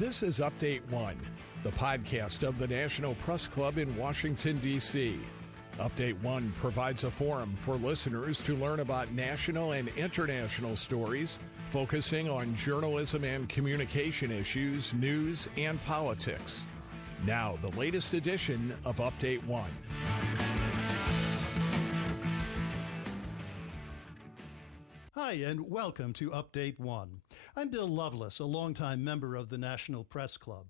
This is Update One, the podcast of the National Press Club in Washington, D.C. Update One provides a forum for listeners to learn about national and international stories, focusing on journalism and communication issues, news, and politics. Now, the latest edition of Update One. Hi, and welcome to Update One. I'm Bill Loveless, a longtime member of the National Press Club.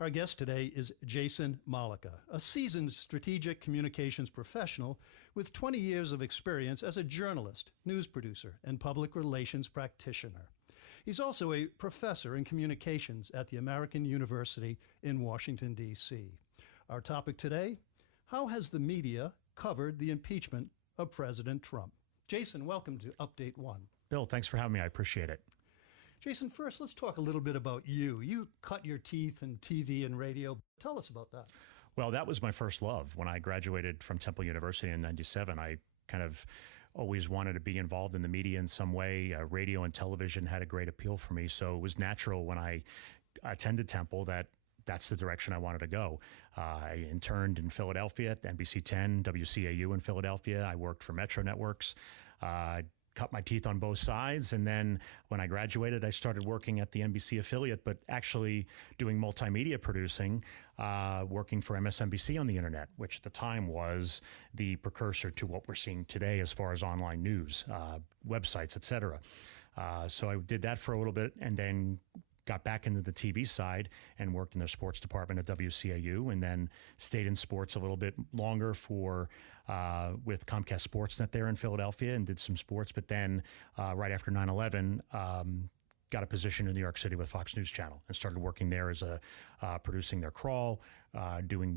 Our guest today is Jason Mollica, a seasoned strategic communications professional with 20 years of experience as a journalist, news producer, and public relations practitioner. He's also a professor in communications at the American University in Washington, D.C. Our topic today, how has the media covered the impeachment of President Trump? Jason, welcome to Update One. Bill, thanks for having me. I appreciate it. Jason, first, let's talk a little bit about you. You cut your teeth in TV and radio. Tell us about that. Well, that was my first love. When I graduated from Temple University in '97, I kind of always wanted to be involved in the media in some way. Radio and television had a great appeal for me, so it was natural when I attended Temple that that's the direction I wanted to go. I interned in Philadelphia at NBC 10, WCAU in Philadelphia. I worked for Metro Networks. Cut my teeth on both sides. And then when I graduated, I started working at the NBC affiliate, but actually doing multimedia producing, working for MSNBC on the internet, which at the time was the precursor to what we're seeing today as far as online news, websites, et cetera. So I did that for a little bit and then got back into the TV side and worked in the sports department at WCAU, and then stayed in sports a little bit longer for with Comcast Sportsnet there in Philadelphia and did some sports. But then right after 9/11, got a position in New York City with Fox News Channel and started working there as a producing their crawl,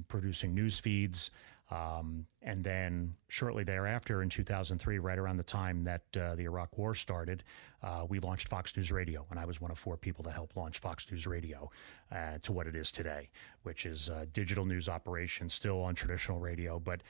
producing news feeds. And then shortly thereafter in 2003, right around the time that the Iraq War started, we launched Fox News Radio. And I was one of 4 people that helped launch Fox News Radio to what it is today, which is digital news operation, still on traditional radio. But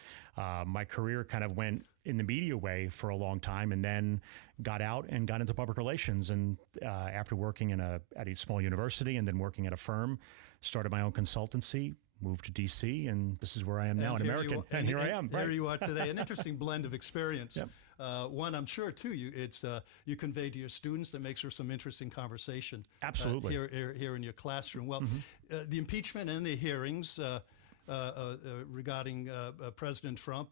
my career kind of went in the media way for a long time, and then got out and got into public relations. And after working at a small university and then working at a firm, started my own consultancy, moved to D.C., and this is where I am now, an American. And here I am. Here you are today. An interesting blend of experience. Yep. One, I'm sure, too, you convey to your students that makes for some interesting conversation. Absolutely. Here in your classroom. Well, the impeachment and the hearings regarding President Trump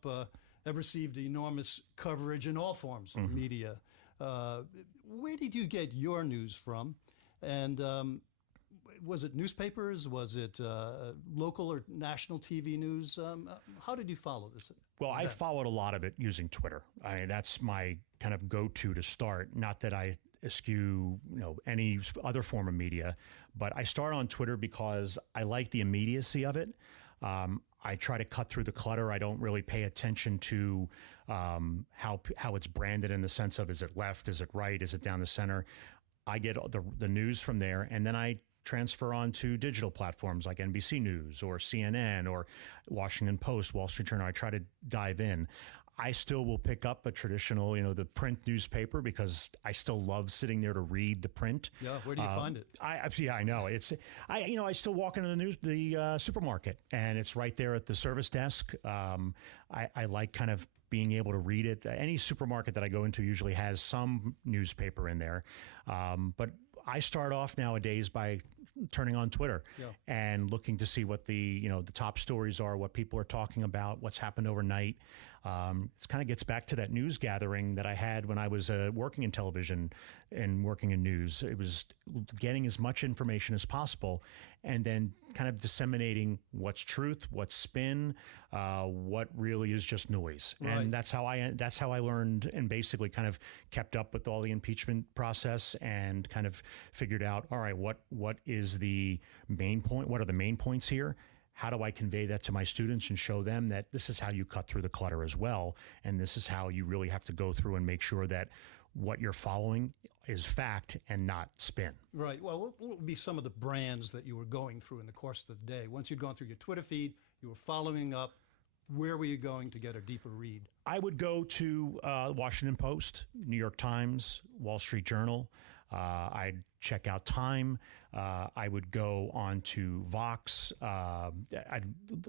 have received enormous coverage in all forms of media. Where did you get your news from? And was it newspapers? Was it local or national TV news? How did you follow this? Well, I followed a lot of it using Twitter. I mean, that's my kind of go-to to start. Not that I eschew, any other form of media, but I start on Twitter because I like the immediacy of it. I try to cut through the clutter. I don't really pay attention to how it's branded in the sense of, is it left, is it right, is it down the center? I get the news from there, and then I transfer on to digital platforms like NBC News or CNN or Washington Post, Wall Street Journal. I try to dive in. I still will pick up a traditional, the print newspaper because I still love sitting there to read the print. Yeah, where do you find it? I know. I still walk into the supermarket and it's right there at the service desk. I like kind of being able to read it. Any supermarket that I go into usually has some newspaper in there. But I start off nowadays by turning on Twitter and looking to see what the top stories are, what people are talking about, what's happened overnight. It kind of gets back to that news gathering that I had when I was working in television and working in news. It was getting as much information as possible and then kind of disseminating what's truth, what's spin, what really is just noise. Right. And that's how I learned and basically kind of kept up with all the impeachment process and kind of figured out, all right, what is the main point? What are the main points here? How do I convey that to my students and show them that this is how you cut through the clutter as well? And this is how you really have to go through and make sure that what you're following is fact and not spin. Right. Well, what would be some of the brands that you were going through in the course of the day? Once you'd gone through your Twitter feed, you were following up. Where were you going to get a deeper read? I would go to Washington Post, New York Times, Wall Street Journal. I'd check out Time. I would go on to Vox.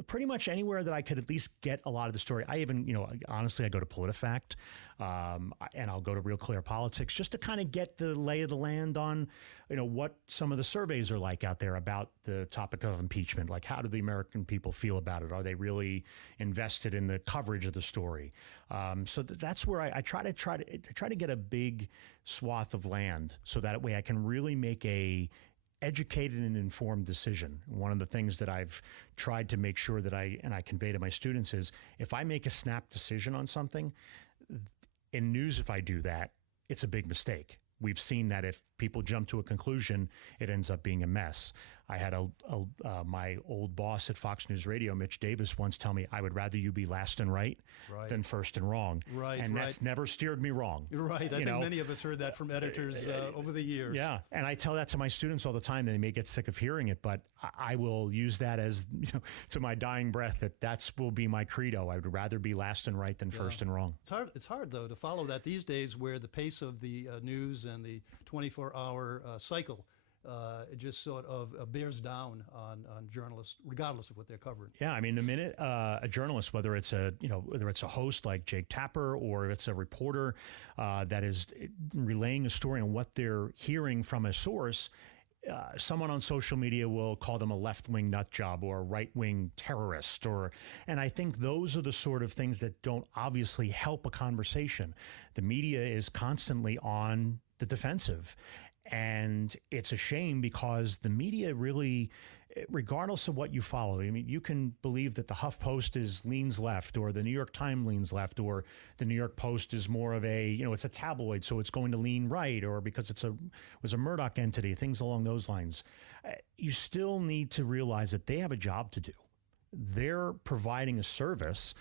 Pretty much anywhere that I could at least get a lot of the story. I even, honestly, I go to PolitiFact, and I'll go to Real Clear Politics just to kind of get the lay of the land on, what some of the surveys are like out there about the topic of impeachment. Like, how do the American people feel about it? Are they really invested in the coverage of the story? So that's where I try to get a big swath of land, so that way I can really make a educated and informed decision. One of the things that I've tried to make sure that I convey to my students is, if I make a snap decision on something in news, if I do that, it's a big mistake. We've seen that if people jump to a conclusion, it ends up being a mess. I had my old boss at Fox News Radio, Mitch Davis, once tell me, I would rather you be last and right than first and wrong. And that's never steered me wrong. I think many of us heard that from editors over the years. Yeah, and I tell that to my students all the time. They may get sick of hearing it, but I will use that as, to my dying breath, that will be my credo. I would rather be last and right than first and wrong. It's hard, though, to follow that these days, where the pace of the news and the 24-hour cycle it just sort of bears down on journalists, regardless of what they're covering. Yeah, I mean, the minute a journalist, whether it's a host like Jake Tapper, or it's a reporter that is relaying a story on what they're hearing from a source, someone on social media will call them a left-wing nut job or a right-wing terrorist, and I think those are the sort of things that don't obviously help a conversation. The media is constantly on the defensive. And it's a shame, because the media really, regardless of what you follow, I mean, you can believe that the HuffPost leans left, or the New York Times leans left, or the New York Post is more of it's a tabloid, so it's going to lean right, or because was a Murdoch entity, things along those lines. You still need to realize that they have a job to do. They're providing a service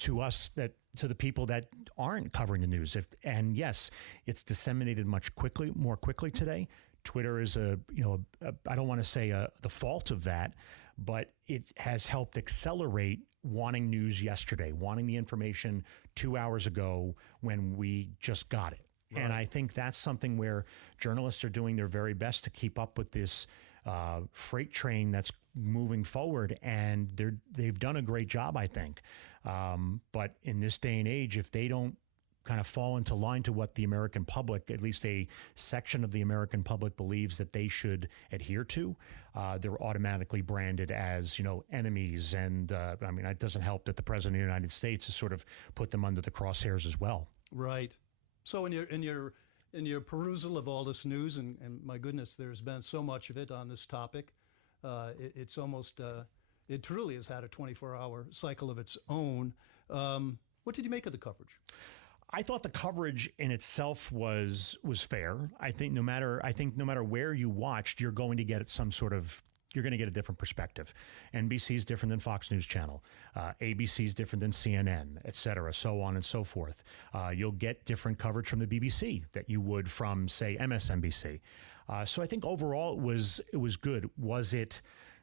to us, to the people that aren't covering the news. And yes, it's disseminated more quickly today. Twitter is I don't want to say the fault of that, but it has helped accelerate wanting news yesterday, wanting the information 2 hours ago when we just got it. Right. And I think that's something where journalists are doing their very best to keep up with this freight train that's moving forward, and they've done a great job, I think. But in this day and age, if they don't kind of fall into line to what the American public, at least a section of the American public, believes that they should adhere to, they're automatically branded as, enemies. And I mean, it doesn't help that the President of the United States has sort of put them under the crosshairs as well. Right. So in your perusal of all this news, and my goodness, there's been so much of it on this topic, it's almost... it truly has had a 24-hour cycle of its own. What did you make of the coverage? I thought the coverage in itself was fair. I think no matter where you watched, you're going to get a different perspective. NBC is different than Fox News Channel. ABC is different than CNN, et cetera, so on and so forth. You'll get different coverage from the BBC that you would from, say, MSNBC. So I think overall it was good.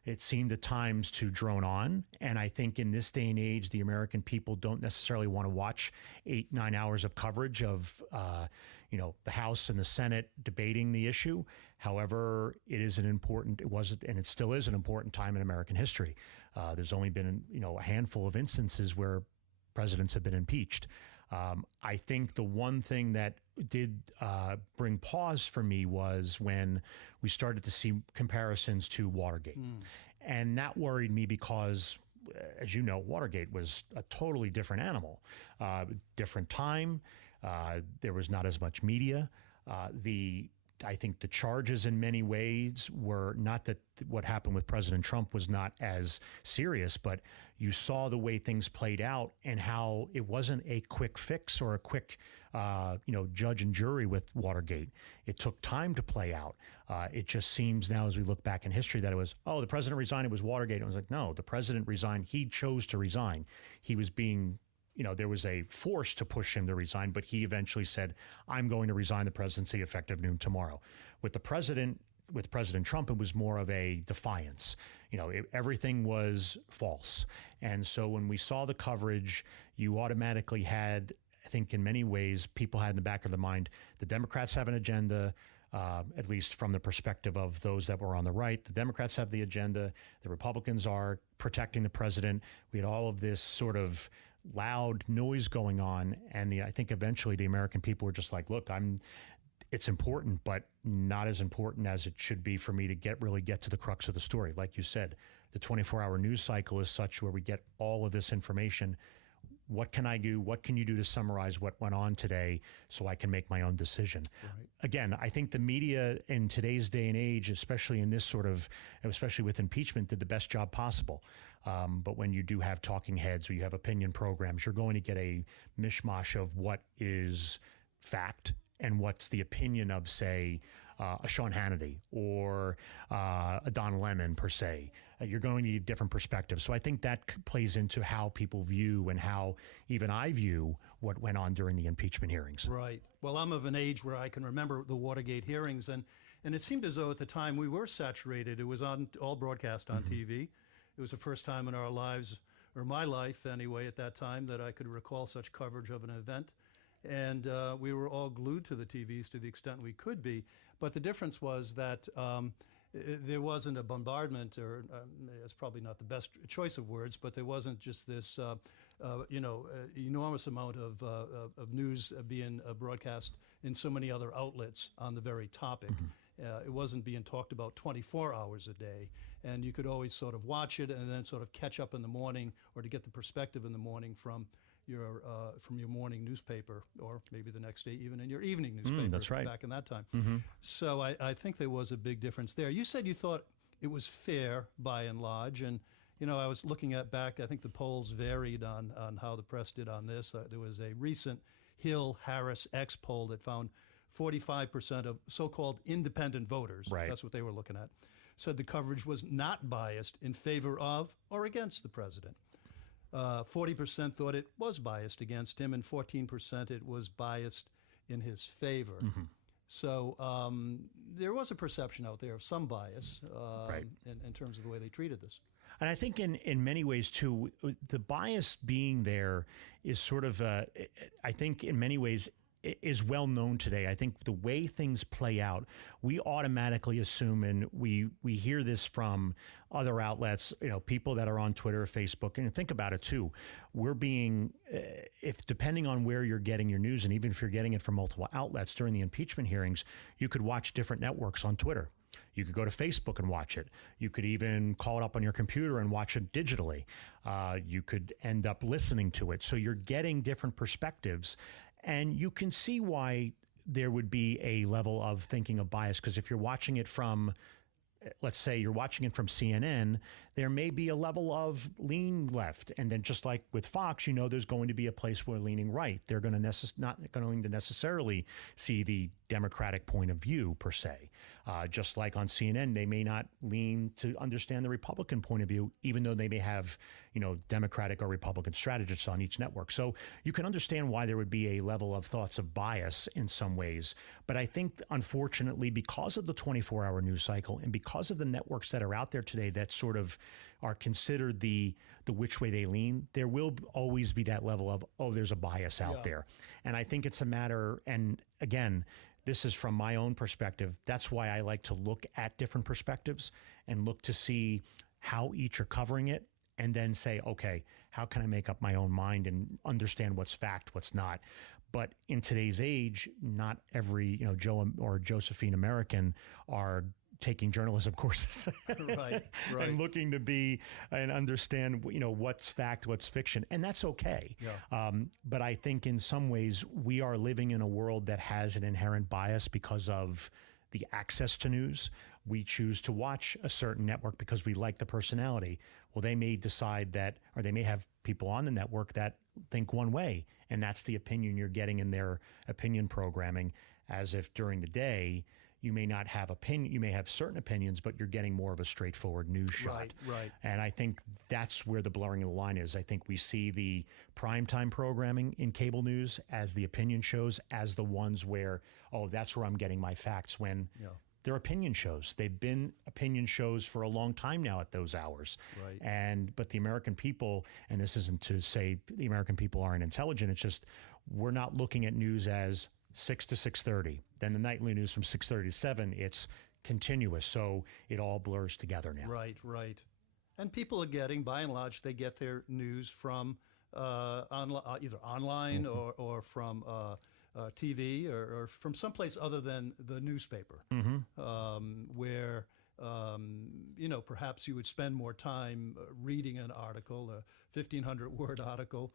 It seemed at times to drone on. And I think in this day and age, the American people don't necessarily want to watch 8-9 hours of coverage of, the House and the Senate debating the issue. However, it was, and it still is an important time in American history. There's only been, a handful of instances where presidents have been impeached. I think the one thing that did bring pause for me was when we started to see comparisons to Watergate. And that worried me because, as you know, Watergate was a totally different animal, different time. There was not as much media. I think the charges in many ways were not that what happened with President Trump was not as serious, but you saw the way things played out and how it wasn't a quick fix or a quick, judge and jury with Watergate. It took time to play out. It just seems now as we look back in history that it was, the president resigned, it was Watergate. It was like, no, the president resigned. He chose to resign. He was being there was a force to push him to resign, but he eventually said, I'm going to resign the presidency effective noon tomorrow. With President Trump, it was more of a defiance. Everything was false. And so when we saw the coverage, you automatically had, I think in many ways, people had in the back of their mind, the Democrats have an agenda. at least from the perspective of those that were on the right. The Democrats have the agenda. The Republicans are protecting the president. We had all of this sort of loud noise going on. And I think eventually the American people were just like, look, it's important, but not as important as it should be for me to really get to the crux of the story. Like you said, the 24-hour news cycle is such where we get all of this information. What can I do? What can you do to summarize what went on today so I can make my own decision? Right. Again, I think the media in today's day and age, especially in this especially with impeachment, did the best job possible. But when you do have talking heads or you have opinion programs, you're going to get a mishmash of what is fact and what's the opinion of, say, a Sean Hannity or a Don Lemon, per se. You're going to need different perspectives. So I think that plays into how people view and how even I view what went on during the impeachment hearings. Right. Well, I'm of an age where I can remember the Watergate hearings, and it seemed as though at the time we were saturated. It was all broadcast on TV. It was the first time in our lives, or my life anyway, at that time, that I could recall such coverage of an event. And we were all glued to the TVs to the extent we could be. But the difference was that there wasn't a bombardment, or it's probably not the best choice of words, but there wasn't just this, enormous amount of news being broadcast in so many other outlets on the very topic. It wasn't being talked about 24 hours a day, and you could always sort of watch it and then sort of catch up in the morning, or to get the perspective in the morning from your morning newspaper, or maybe the next day even in your evening newspaper. That's right. Back in that time. So I think there was a big difference there. You said you thought it was fair by and large, and I was looking back. I think the polls varied on how the press did on this. There was a recent Hill-Harris X poll that found 45% of so-called independent voters, right, that's what they were looking at, said the coverage was not biased in favor of or against the president. 40% thought it was biased against him, and 14% it was biased in his favor. So there was a perception out there of some bias right, in terms of the way they treated this. And I think in many ways, too, the bias being there is sort of, I think in many ways, is well known today. I think the way things play out, we automatically assume, and we hear this from other outlets, people that are on Twitter or Facebook, and think about it too. We're being, if depending on where you're getting your news, and even if you're getting it from multiple outlets during the impeachment hearings, you could watch different networks on Twitter. You could go to Facebook and watch it. You could even call it up on your computer and watch it digitally. You could end up listening to it. So you're getting different perspectives. And you can see why there would be a level of thinking of bias, because if you're watching it from, let's say you're watching it from CNN, there may be a level of lean left. And then just like with Fox, there's going to be a place where leaning right. They're going to not going to necessarily see the Democratic point of view per se. Just like on CNN, they may not lean to understand the Republican point of view, even though they may have, Democratic or Republican strategists on each network. So you can understand why there would be a level of thoughts of bias in some ways. But I think, unfortunately, because of the 24-hour news cycle and because of the networks that are out there today that sort of are considered the which way they lean, there will always be that level of, there's a bias out there. And I think it's a matter, and again, this is from my own perspective. That's why I like to look at different perspectives and look to see how each are covering it, and then say, okay, how can I make up my own mind and understand what's fact, what's not? But in today's age, not every, Joe or Josephine American are taking journalism courses right. and looking to be and understand, what's fact, what's fiction. And that's okay. Yeah. But I think in some ways we are living in a world that has an inherent bias because of the access to news. We choose to watch a certain network because we like the personality. Well, they may decide that, or they may have people on the network that think one way, and that's the opinion you're getting in their opinion programming, as if during the day you may not have opinion, you may have certain opinions, but you're getting more of a straightforward news shot. Right. And I think that's where the blurring of the line is. I think we see the primetime programming in cable news as the opinion shows, as the ones where, that's where I'm getting my facts, when they're opinion shows. They've been opinion shows for a long time now at those hours. Right. But the American people, and this isn't to say the American people aren't intelligent, it's just we're not looking at news as 6 to 6:30. Then the nightly news from 6:30 to 7, it's continuous. So it all blurs together now. Right. And people are getting, by and large, they get their news from either online or from TV or from someplace other than the newspaper, where perhaps you would spend more time reading an article, a 1,500-word article,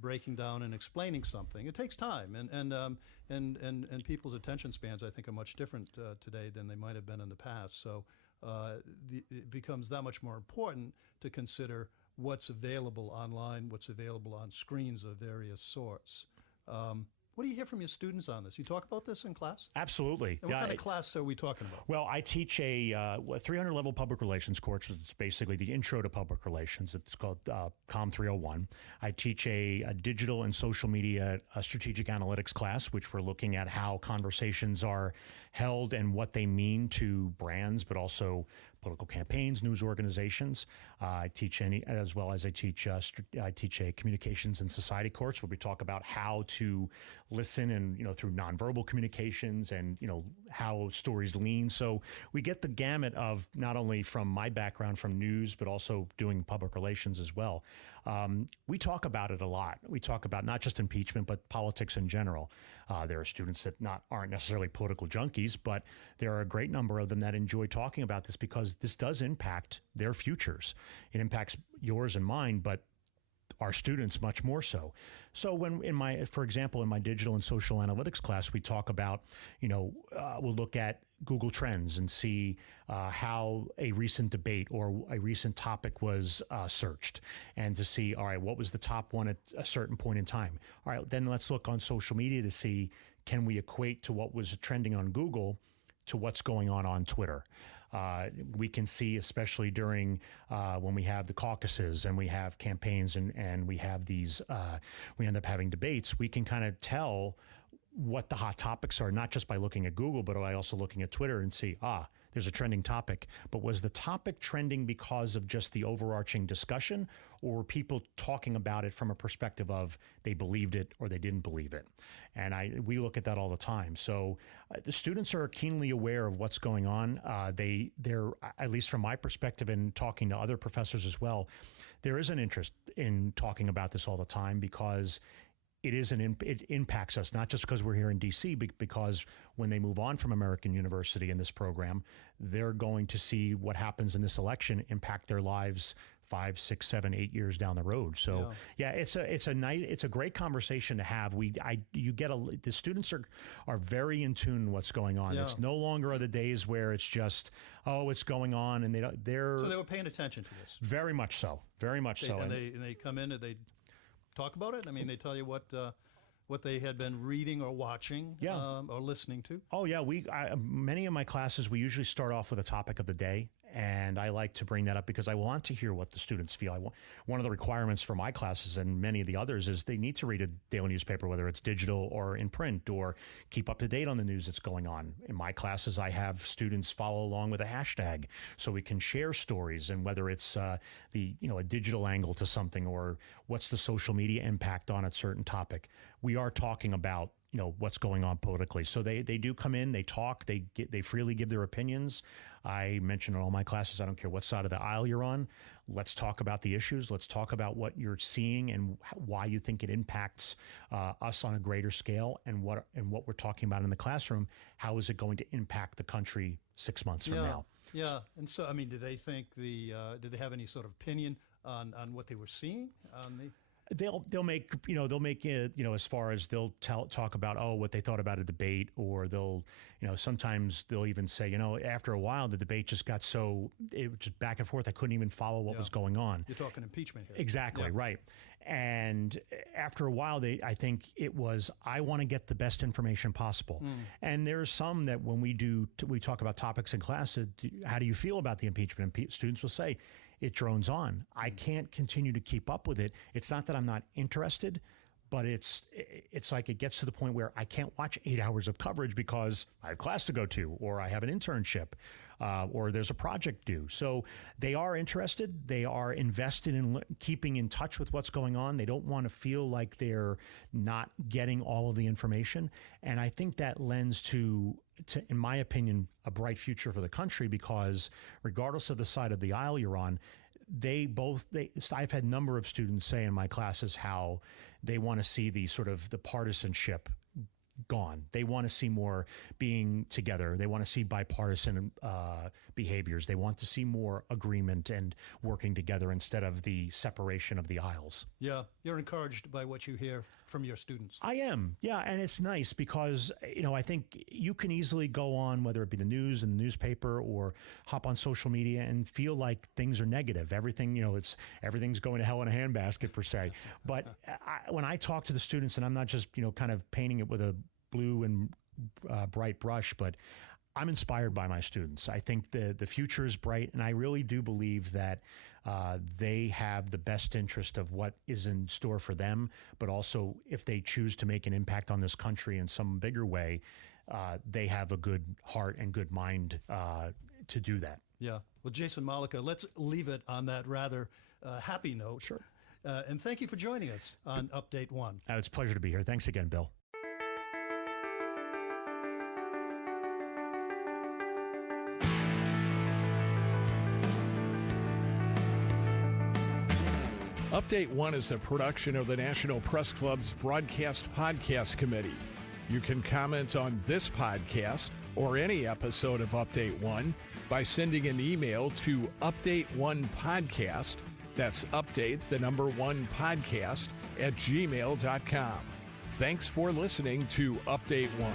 breaking down and explaining something. It takes time, and people's attention spans, I think, are much different today than they might have been in the past. So it becomes that much more important to consider what's available online, what's available on screens of various sorts. What do you hear from your students on this? You talk about this in class? Absolutely. And what kind of class are we talking about? Well, I teach a 300-level public relations course. It's basically the intro to public relations. It's called COM 301. I teach a digital and social media strategic analytics class, which we're looking at how conversations are held and what they mean to brands, but also political campaigns, news organizations. I teach a communications and society course where we talk about how to listen and, through nonverbal communications and, how stories lean. So we get the gamut of not only from my background from news, but also doing public relations as well. We talk about it a lot. We talk about not just impeachment, but politics in general. There are students that aren't necessarily political junkies, but there are a great number of them that enjoy talking about this because this does impact their futures. It impacts yours and mine, but our students much more so. So for example, in my digital and social analytics class, we talk about, we'll look at Google Trends and see how a recent debate or a recent topic was searched, and to see, all right, what was the top one at a certain point in time? All right, then let's look on social media to see, can we equate to what was trending on Google to what's going on Twitter? We can see, especially during when we have the caucuses and we have campaigns and we have these, we end up having debates, we can kind of tell what the hot topics are, not just by looking at Google, but by also looking at Twitter and see, there's a trending topic. But was the topic trending because of just the overarching discussion, or were people talking about it from a perspective of they believed it or they didn't believe it? And we look at that all the time. So the students are keenly aware of what's going on. They're, at least from my perspective and talking to other professors as well, there is an interest in talking about this all the time because it impacts us, not just because we're here in D.C., but because when they move on from American University in this program, they're going to see what happens in this election impact their lives 5, 6, 7, 8 years down the road. So it's a great conversation to have. The students are very in tune with what's going on. Yeah. It's no longer the days where it's just, it's going on, and they're so they were paying attention to this. Very much so. And they come in and they talk about it? I mean, they tell you what they had been reading or watching or listening to? Oh, yeah. Many of my classes, we usually start off with a topic of the day. And I like to bring that up because I want to hear what the students feel. One of the requirements for my classes and many of the others is they need to read a daily newspaper, whether it's digital or in print, or keep up to date on the news that's going on. In my classes, I have students follow along with a hashtag so we can share stories, and whether it's a digital angle to something or what's the social media impact on a certain topic. We are talking about what's going on politically. So they do come in, they talk, they freely give their opinions. I mention in all my classes, I don't care what side of the aisle you're on. Let's talk about the issues. Let's talk about what you're seeing and why you think it impacts us on a greater scale, and what we're talking about in the classroom. How is it going to impact the country 6 months from now? Yeah. And so, I mean, did they think did they have any sort of opinion on what they were seeing on the? They'll make as far as they'll talk about what they thought about a debate, or they'll sometimes they'll even say after a while the debate just got it was just back and forth, I couldn't even follow what was going on. You're talking impeachment here. Exactly, right. And after a while, I think it was, I want to get the best information possible. And there's some that when we talk about topics in class, how do you feel about the impeachment? And students will say, it drones on. I can't continue to keep up with it. It's not that I'm not interested, but it's like it gets to the point where I can't watch 8 hours of coverage because I have class to go to, or I have an internship. or there's a project due. So they are interested. They are invested in keeping in touch with what's going on. They don't want to feel like they're not getting all of the information. And I think that lends to, in my opinion, a bright future for the country, because regardless of the side of the aisle you're on, I've had a number of students say in my classes how they want to see the partisanship gone. They want to see more being together. They want to see bipartisan behaviors. They want to see more agreement and working together instead of the separation of the aisles. Yeah, you're encouraged by what you hear from your students. I am, yeah, and it's nice because, I think you can easily go on, whether it be the news and the newspaper or hop on social media and feel like things are negative. Everything, everything's going to hell in a handbasket per se. But when I talk to the students, and I'm not just, kind of painting it with a blue and bright brush, but I'm inspired by my students. I think the future is bright, and I really do believe that they have the best interest of what is in store for them, but also if they choose to make an impact on this country in some bigger way, they have a good heart and good mind to do that. Yeah. Well, Jason Mollica, let's leave it on that rather happy note. Sure. And thank you for joining us on Update 1. It's a pleasure to be here. Thanks again, Bill. Update 1 is a production of the National Press Club's Broadcast Podcast Committee. You can comment on this podcast or any episode of Update 1 by sending an email to update1podcast, that's update the number 1 podcast @gmail.com. Thanks for listening to Update 1.